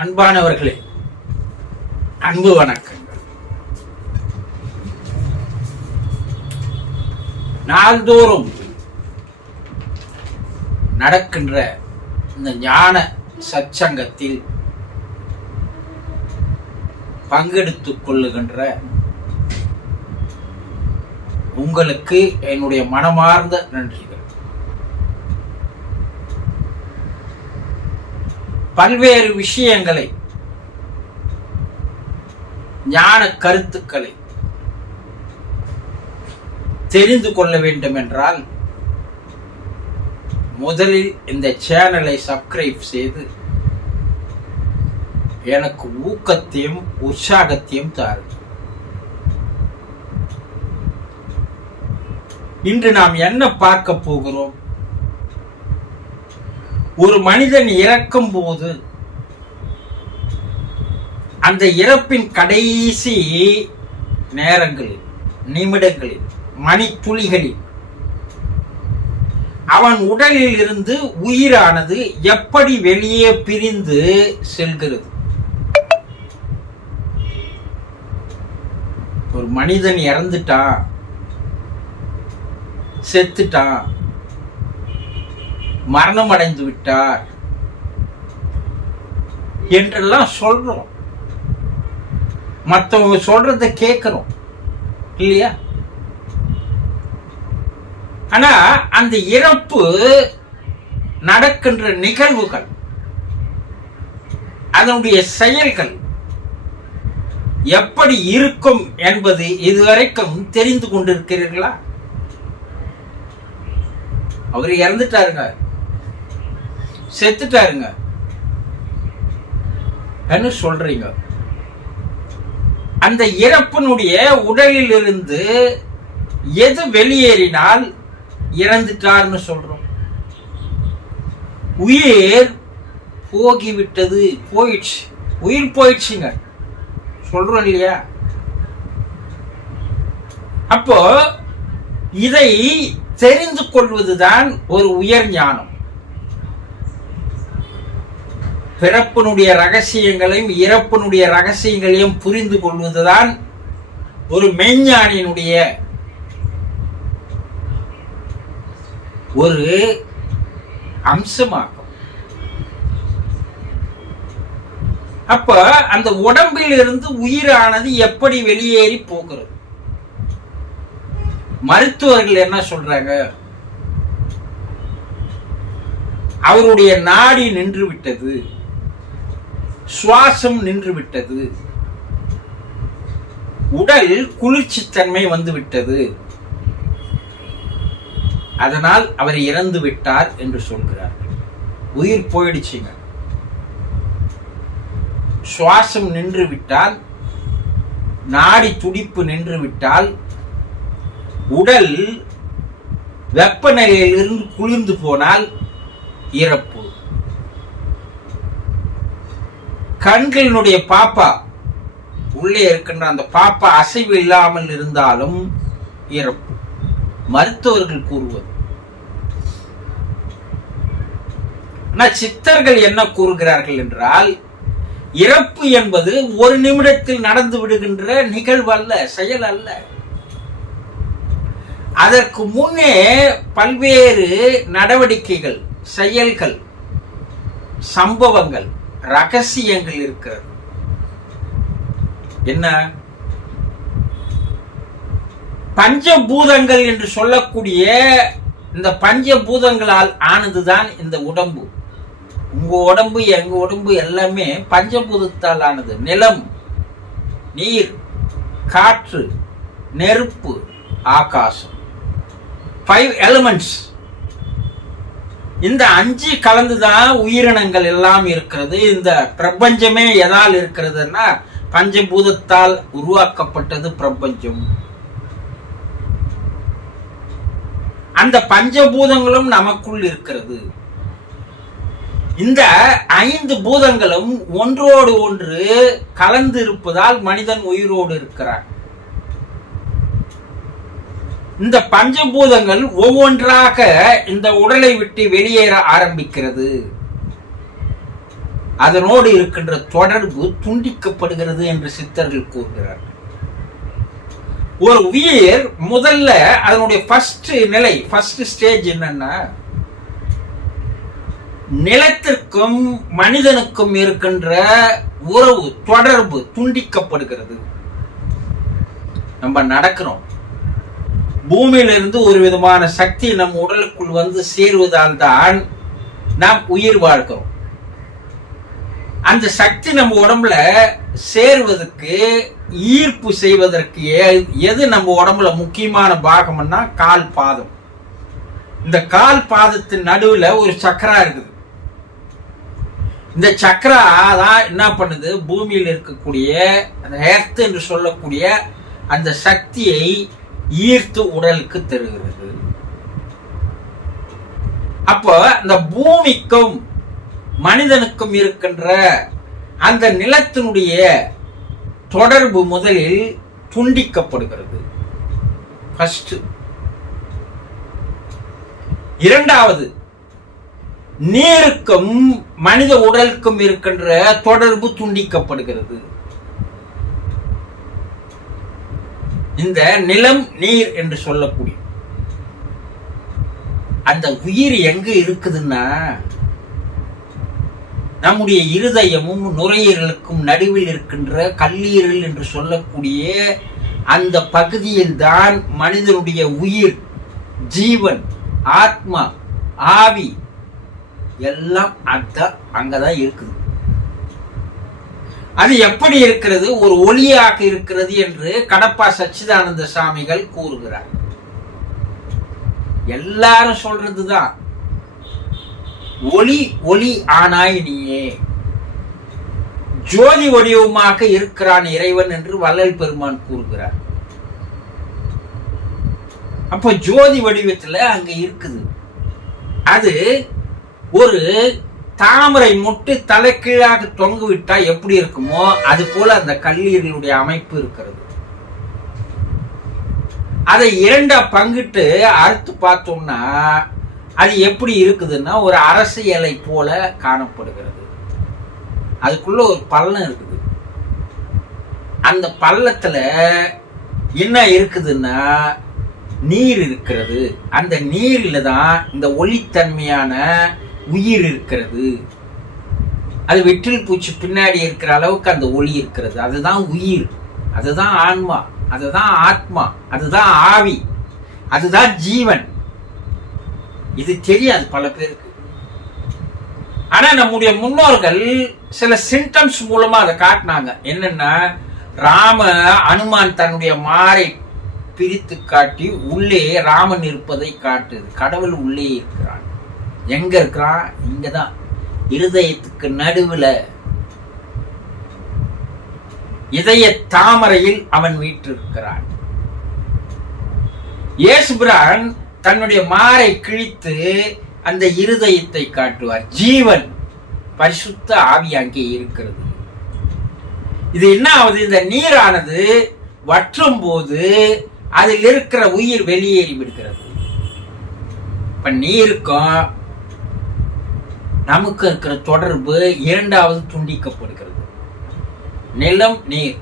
அன்பானவர்களே, அன்பு வணக்கங்கள். நாள்தோறும் நடக்கின்ற இந்த ஞான சச்சங்கத்தில் பங்கெடுத்துக் கொள்ளுகின்ற உங்களுக்கு என்னுடைய மனமார்ந்த நன்றிகள். பல்வேறு விஷயங்களை, ஞான கருத்துக்களை தெரிந்து கொள்ள வேண்டும் என்றால் முதலில் இந்த சேனலை சப்ஸ்கிரைப் செய்து எனக்கு ஊக்கத்தையும் உற்சாகத்தையும் தாருங்கள். இன்று நாம் என்ன பார்க்க போகிறோம்? ஒரு மனிதன் இறக்கும் போது அந்த இறப்பின் கடைசி நேரங்களில், நிமிடங்களில், மணித்துளிகளில் அவன் உடலில் இருந்து உயிரானது எப்படி வெளியே பிரிந்து செல்கிறது? ஒரு மனிதன் இறந்துட்டான், செத்துட்டான், மரணம் அடைந்து விட்டார் என்றெல்லாம் சொல்றோம். மற்றவங்க சொல்றத கேட்கிறோம் இல்லையா? ஆனா அந்த இறப்பு நடக்கின்ற நிகழ்வுகள், அதனுடைய செயல்கள் எப்படி இருக்கும் என்பது இதுவரைக்கும் தெரிந்து கொண்டிருக்கிறீர்களா? அவர் இறந்துட்டாருங்க, செத்துட்டாருங்க என்ன சொல்றீங்க? அந்த இறப்பினுடைய உடலில் இருந்து எது வெளியேறினால் இறந்துட்டார்னு சொல்றோம்? உயிர் போகிவிட்டது, போயிடுச்சு, உயிர் போயிடுச்சுங்க சொல்றோம் இல்லையா? அப்போ இதை தெரிந்து கொள்வதுதான் ஒரு உயர் ஞானம். பிறப்பினுடைய ரகசியங்களையும் இறப்பினுடைய ரகசியங்களையும் புரிந்து கொள்வதுதான் ஒரு மெய்ஞானியினுடைய ஒரு அம்சமாகும். அப்ப அந்த உடம்பில் இருந்து உயிரானது எப்படி வெளியேறி போகிறது? மருத்துவர்கள் என்ன சொல்றாங்க? அவருடைய நாடி நின்று விட்டது, சுவாசம் நின்று விட்டது, உடல் குளிர்ச்சி தன்மை வந்து விட்டது, அதனால் அவர் இறந்து விட்டார் என்று சொல்கிறார்கள். உயிர் போயிடுச்சுங்க. சுவாசம் நின்று விட்டால், நாடி துடிப்பு நின்று விட்டால், உடல் வெப்பநிலையிலிருந்து குளிர்ந்து போனால் இறப்பு. கண்களினுடைய பாப்பா, உள்ளே இருக்கின்ற அந்த பாப்பா அசைவு இல்லாமல் இருந்தாலும் இறப்பு மருத்துவர்கள் கூறுவது. ஆனால் சித்தர்கள் என்ன கூறுகிறார்கள் என்றால், இறப்பு என்பது ஒரு நிமிடத்தில் நடந்து விடுகின்ற நிகழ்வு அல்ல, செயல் அல்ல. அதற்கு முன்னே பல்வேறு நடவடிக்கைகள், செயல்கள், சம்பவங்கள், ரகசியங்கள் இருக்கிறது. என்ன? பஞ்சபூதங்கள் என்று சொல்லக்கூடிய இந்த பஞ்சபூதங்களால் ஆனதுதான் இந்த உடம்பு. உங்க உடம்பு, எங்க உடம்பு எல்லாமே பஞ்சபூதத்தால் ஆனது. நிலம், நீர், காற்று, நெருப்பு, ஆகாசம், 5 எலிமெண்ட்ஸ். இந்த 5 கலந்துதான் உயிரினங்கள் எல்லாம் இருக்கிறது. இந்த பிரபஞ்சமே எதால் இருக்கிறதுன்னா பஞ்சபூதத்தால் உருவாக்கப்பட்டது பிரபஞ்சம். அந்த பஞ்சபூதங்களும் நமக்குள் இருக்கிறது. இந்த 5 பூதங்களும் ஒன்றோடு ஒன்று கலந்து இருப்பதால் மனிதன் உயிரோடு இருக்கிறான். இந்த பஞ்சபூதங்கள் ஒவ்வொன்றாக இந்த உடலை விட்டு வெளியேற ஆரம்பிக்கிறது. அதனோடு இருக்கின்ற தொடர்பு துண்டிக்கப்படுகிறது என்று சித்தர்கள் கூறுகிறார்கள். ஒரு உயிர் முதல்ல அதனுடைய ஃபர்ஸ்ட் ஸ்டேஜ் என்னன்னா, நிலத்திற்கும் மனிதனுக்கும் இருக்கின்ற உறவு தொடர்பு துண்டிக்கப்படுகிறது. நம்ம நடக்கிறோம், பூமியிலிருந்து ஒரு விதமான சக்தி நம் உடலுக்குள் வந்து சேருவதால் தான் நாம் உயிர் வாழ்கிறோம். அந்த சக்தி நம்ம உடம்புல சேருவதற்கு, ஈர்ப்பு செய்வதற்கு எது நம்ம உடம்புல முக்கியமான பாகம்னா கால் பாதம். இந்த கால் பாதத்தின் நடுவுல ஒரு சக்கரா இருக்குது. இந்த சக்கரா தான் என்ன பண்ணுது, பூமியில் இருக்கக்கூடிய அந்த எர்த் என்று சொல்லக்கூடிய அந்த சக்தியை ஈர்த்து உடலுக்கு தருகிறது. அப்போ இந்த பூமிக்கும் மனிதனுக்கும் இருக்கின்ற அந்த நிலத்தினுடைய தொடர்பு முதலில் துண்டிக்கப்படுகிறது. ஃபர்ஸ்ட். இரண்டாவது, நீருக்கும் மனித உடலுக்கும் இருக்கின்ற தொடர்பு துண்டிக்கப்படுகிறது. இந்த நிலம், நீர் என்று சொல்லக்கூடிய அந்த உயிர் எங்க இருக்குதுன்னா, நம்முடைய இருதயமும் நுரையீரலுக்கும் நடுவில் இருக்கின்ற கல்லீரல் என்று சொல்லக்கூடிய அந்த பகுதியில் தான் மனிதனுடைய உயிர், ஜீவன், ஆத்மா, ஆவி எல்லாம் அங்கதான் இருக்குது. அது எப்படி இருக்கிறது? ஒரு ஒளியாக இருக்கிறது என்று கடப்பா சச்சிதானந்த சாமிகள் கூறுகிறார். எல்லாரும் சொல்றதுதான், ஒளி ஒளி ஆனாய் நீயே, ஜோதி வடிவமாக இருக்கிறான் இறைவன் என்று வள்ளல் பெருமான் கூறுகிறார். அப்போ ஜோதி வடிவத்துல அங்க இருக்குது. அது ஒரு தாமரை மொட்டு தலைக்கீழாக தொங்கு விட்டா எப்படி இருக்குமோ அது போல அந்த கல்லீரலுடைய அமைப்பு இருக்கிறது. அதை இரண்டா பங்கிட்டு அறுத்து பார்த்தோம்னா அது எப்படி இருக்குதுன்னா ஒரு அரசியலை போல காணப்படுகிறது. அதுக்குள்ள ஒரு பள்ளம் இருக்குது. அந்த பள்ளத்துல என்ன இருக்குதுன்னா நீர் இருக்கிறது. அந்த நீர்ல தான் இந்த ஒளித்தன்மையான உயிர் இருக்கிறது. அது வெற்றில் பூச்சி பின்னாடி இருக்கிற அளவுக்கு அந்த ஒளி இருக்கிறது. அதுதான் உயிர், அதுதான் ஆன்மா, அதுதான் ஆத்மா, அதுதான் ஆவி, அதுதான் ஜீவன். இது தெரியாது பல பேருக்கு. ஆனா நம்முடைய முன்னோர்கள் சில சிம்டம்ஸ் மூலமா அதை காட்டினாங்க. என்னன்னா, அனுமான் தன்னுடைய மாரை பிரித்து காட்டி உள்ளே ராமன் இருப்பதை காட்டுது. கடவுள் உள்ளே இருக்கிறான். எங்க இருக்கிறான்? இங்கதான், இருதயத்துக்கு நடுவுல, இதய தாமரையில் அவன் வீற்றிருக்கிறான். இயேசுபிரான் தன்னுடைய மாரை கிழித்து அந்த இருதயத்தை காட்டுவார். ஜீவன், பரிசுத்த ஆவி அங்கே இருக்கிறது. இது என்ன ஆகுது? இந்த நீரானது வற்றும் போது அதில் இருக்கிற உயிர் வெளியேறி விடுகிறது. இப்ப நீருக்கும் நமக்கு இருக்கிற தொடர்பு இரண்டாவது துண்டிக்கப்படுகிறது. நிலம், நீர்.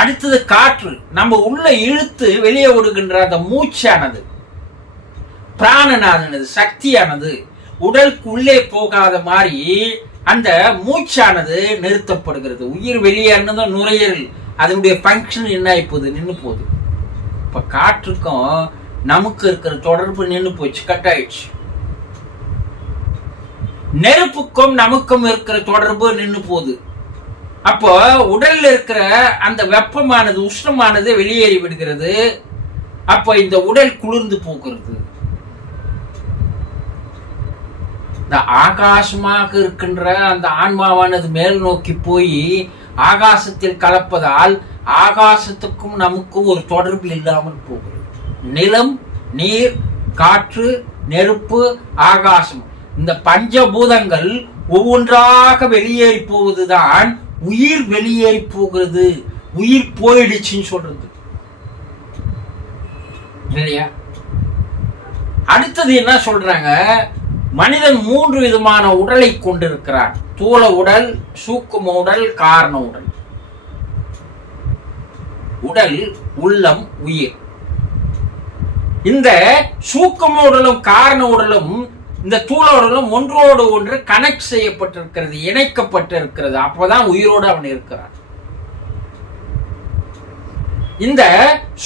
அடுத்தது காற்று. நம்ம உள்ள இழுத்து வெளியே விடுகின்ற அந்த மூச்சானது, பிராணனானது, சக்தியானது உடலுக்கு உள்ளே போகாத மாதிரி அந்த மூச்சானது நிறுத்தப்படுகிறது. உயிர் வெளியேறினதும் நுரையீரல் அதனுடைய பங்கன் என்ன ஆயிப்போகுது? நின்று போகுது. இப்ப காற்றுக்கும் நமக்கு இருக்கிற தொடர்பு நின்று போச்சு, கட் ஆயிடுச்சு. நெருப்புக்கும் நமக்கும் இருக்கிற தொடர்பு நின்று போகுது. அப்போ உடல்ல இருக்கிற அந்த வெப்பமானது, உஷ்ணமானது வெளியேறி விடுகிறது. அப்போ இந்த உடல் குளிர்ந்து போகிறது. இந்த ஆகாசமாக இருக்கின்ற அந்த ஆன்மாவானது மேல் நோக்கி போய் ஆகாசத்தில் கலப்பதால் ஆகாசத்துக்கும் நமக்கும் ஒரு தொடர்பு இல்லாமல் போகிறது. நிலம், நீர், காற்று, நெருப்பு, ஆகாசம், இந்த பஞ்சபூதங்கள் ஒவ்வொன்றாக வெளியேறி போவதுதான் உயிர் வெளியேறி போகிறது. உயிர் போயிடுச்சுன்னு சொல்றது இல்லையா? அடுத்தது என்ன சொல்றாங்க? மனிதன் 3 விதமான உடலை கொண்டிருக்கிறான். ஸ்தூல உடல், சூக்கும உடல், காரண உடல். உடல், உள்ளம், உயிர். இந்த சூக்கும உடலும் காரண உடலும் இந்த தூள உடலும் ஒன்றோடு ஒன்று கனெக்ட் செய்யப்பட்டிருக்கிறது, இணைக்கப்பட்டிருக்கிறது. அப்பதான் உயிரோடு அவன் இருக்கிறான். இந்த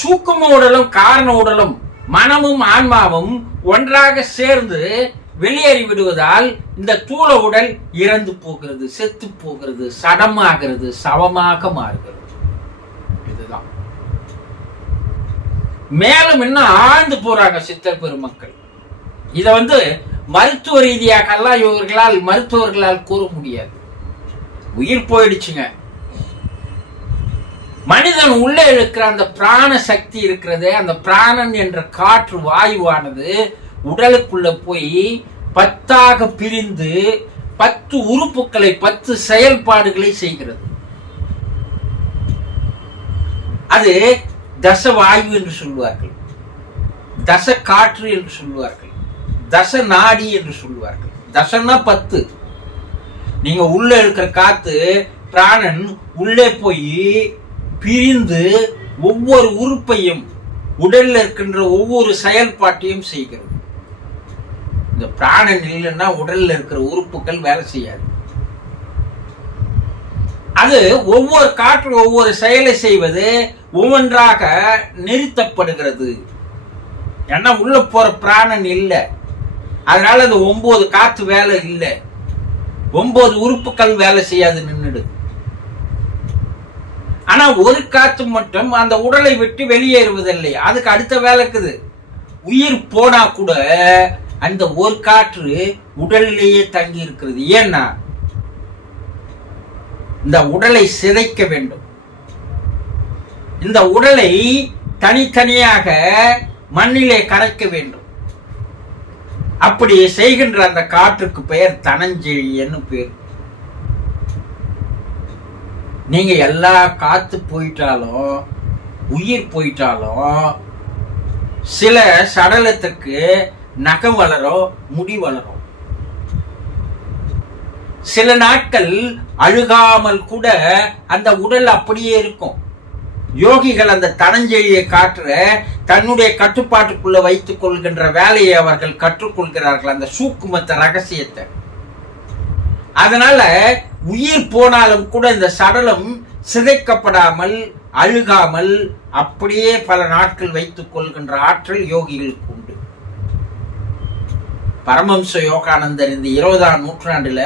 சூக்கும உடலும் காரண உடலும் மனமும் ஆன்மாவும் ஒன்றாக சேர்ந்து வெளியேறி விடுவதால் இந்த தூள உடல் இறந்து போகிறது, செத்து போகிறது, சடமாகிறது, சவமாக மாறுகிறது. இதுதான். மேலும் இன்னும் ஆழ்ந்து போறாங்க சித்தர் பெருமக்கள். இத மருத்துவ ரீதியாக எல்லாம் மருத்துவர்களால் கூற முடியாது. உயிர் போயிடுச்சுங்க. மனிதன் உள்ளே இருக்கிற அந்த பிராண சக்தி இருக்கிறது, அந்த பிராணன் என்ற காற்று வாயுவானது உடலுக்குள்ள போய் 10ஆக பிரிந்து 10 உறுப்புகளை 10 செயல்பாடுகளை செய்கிறது. அது தச வாயு என்று சொல்லுவார்கள், தச காற்று என்று சொல்லுவார்கள், தச நாடி என்று சொல்லுவார்கள். தசன்னா 10. நீங்க உள்ள இருக்கிற காத்து பிராணன் உள்ளே போய் பிரிந்து ஒவ்வொரு உறுப்பையும் உடல்ல இருக்கின்ற ஒவ்வொரு செயல்பாட்டையும் செய்கிறது. இந்த பிராணன் இல்லைன்னா உடல்ல இருக்கிற உறுப்புகள் வேலை செய்யாது. அது ஒவ்வொரு காற்று ஒவ்வொரு செயலை செய்வது ஒவ்வொன்றாக நிறுத்தப்படுகிறது. ஏன்னா உள்ள போற பிராணன் இல்லை, அதனால அது 9 காற்று வேலை இல்லை, 9 உறுப்புகள் வேலை செய்யாது, நின்றுடுது. ஆனா ஒரு காற்று மட்டும் அந்த உடலை விட்டு வெளியேறுவதில்லை, அதுக்கு அடுத்த வேலை இருக்குது. உயிர் போனா கூட அந்த ஒரு காற்று உடலிலேயே தங்கி இருக்கிறது. ஏன்னா இந்த உடலை சிதைக்க வேண்டும், இந்த உடலை தனித்தனியாக மண்ணிலே கரைக்க வேண்டும். அப்படி செய்கின்ற அந்த காற்றுக்கு பெயர் தனஞ்செழியன்னு பேர். நீங்க எல்லா காத்து போயிட்டாலும் உயிர் போயிட்டாலும் சில சடலத்துக்கு நகம் வளரும், முடி வளரும். சில நாட்கள் அழுகாமல் கூட அந்த உடல் அப்படியே இருக்கும். யோகிகள் அந்த தனஞ்செழியை காற்ற தன்னுடைய கட்டுப்பாட்டுக்குள்ள வைத்துக் கொள்கின்ற வேலையை அவர்கள் கற்றுக்கொள்கிறார்கள், அந்த சூக்குமத்த ரகசியத்தை. அதனால உயிர் போனாலும் கூட இந்த சடலம் சிதைக்கப்படாமல் அழுகாமல் அப்படியே பல நாட்கள் வைத்துக் கொள்கின்ற ஆற்றல் யோகிகளுக்கு உண்டு. பரமஹம்ச யோகானந்தர் இந்த 20ஆம் நூற்றாண்டுல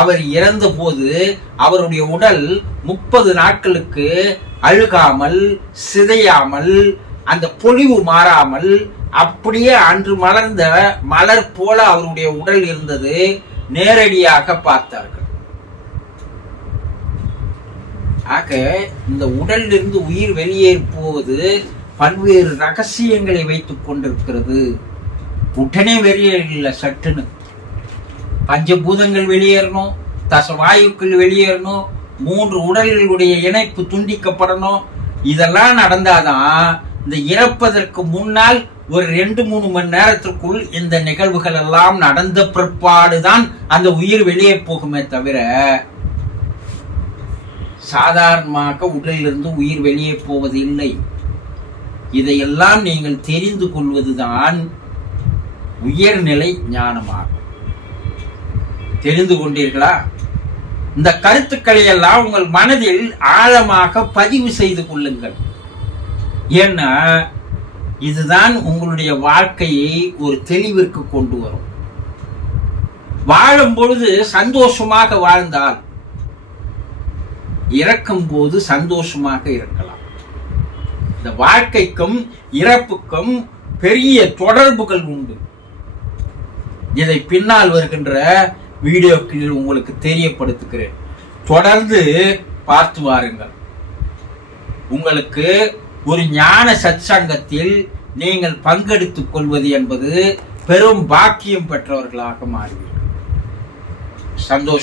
அவர் இறந்த போது அவருடைய உடல் 30 நாட்களுக்கு அழுகாமல் சிதையாமல் அந்த பொலிவு மாறாமல் அப்படியே அன்று மலர்ந்த மலர் போல அவருடைய உடல் இருந்தது. நேரடியாக பார்த்தார்கள். ஆக இந்த உடலிலிருந்து உயிர் வெளியேறி போவது பல்வேறு ரகசியங்களை வைத்துக் கொண்டிருக்கிறது. உடனே வெளியேறல, சட்டுன்னு பஞ்சபூதங்கள் வெளியேறணும், தசவாயுக்கள் வெளியேறணும், 3 உடல்களுடைய இணைப்பு துண்டிக்கப்படணும். இதெல்லாம் நடந்தாதான் இந்த இறப்பதற்கு முன்னால் ஒரு 2-3 மணி நேரத்திற்குள் இந்த நிகழ்வுகள் எல்லாம் நடந்த பிற்பாடுதான் அந்த உயிர் வெளியே போகுமே தவிர சாதாரணமாக உடலிலிருந்து உயிர் வெளியே போவது இல்லை. இதையெல்லாம் நீங்கள் தெரிந்து கொள்வதுதான் உயர்நிலை ஞானமாகும். தெரிந்து கொண்டீர்களா? இந்த கருத்துக்களை எல்லாம் உங்கள் மனதில் ஆழமாக பதிவு செய்து கொள்ளுங்கள். ஏன்னா இதுதான் உங்களுடைய வாழ்க்கையை ஒரு தெளிவிற்கு கொண்டு வரும். வாழும் பொழுது சந்தோஷமாக வாழ்ந்தால் இறக்கும் போது சந்தோஷமாக இருக்கலாம். இந்த வாழ்க்கைக்கும் இறப்புக்கும் பெரிய தொடர்புகள் உண்டு. இதை பின்னால் வருகின்ற வீடியோக்களில் உங்களுக்கு தெரியப்படுத்துகிறேன். தொடர்ந்து பார்த்து வாருங்கள். உங்களுக்கு ஒரு ஞான சத்சங்கத்தில் நீங்கள் பங்கெடுத்துக் கொள்வது என்பது பெரும் பாக்கியம் பெற்றவர்களாக மாறுவீர்கள். சந்தோஷம்.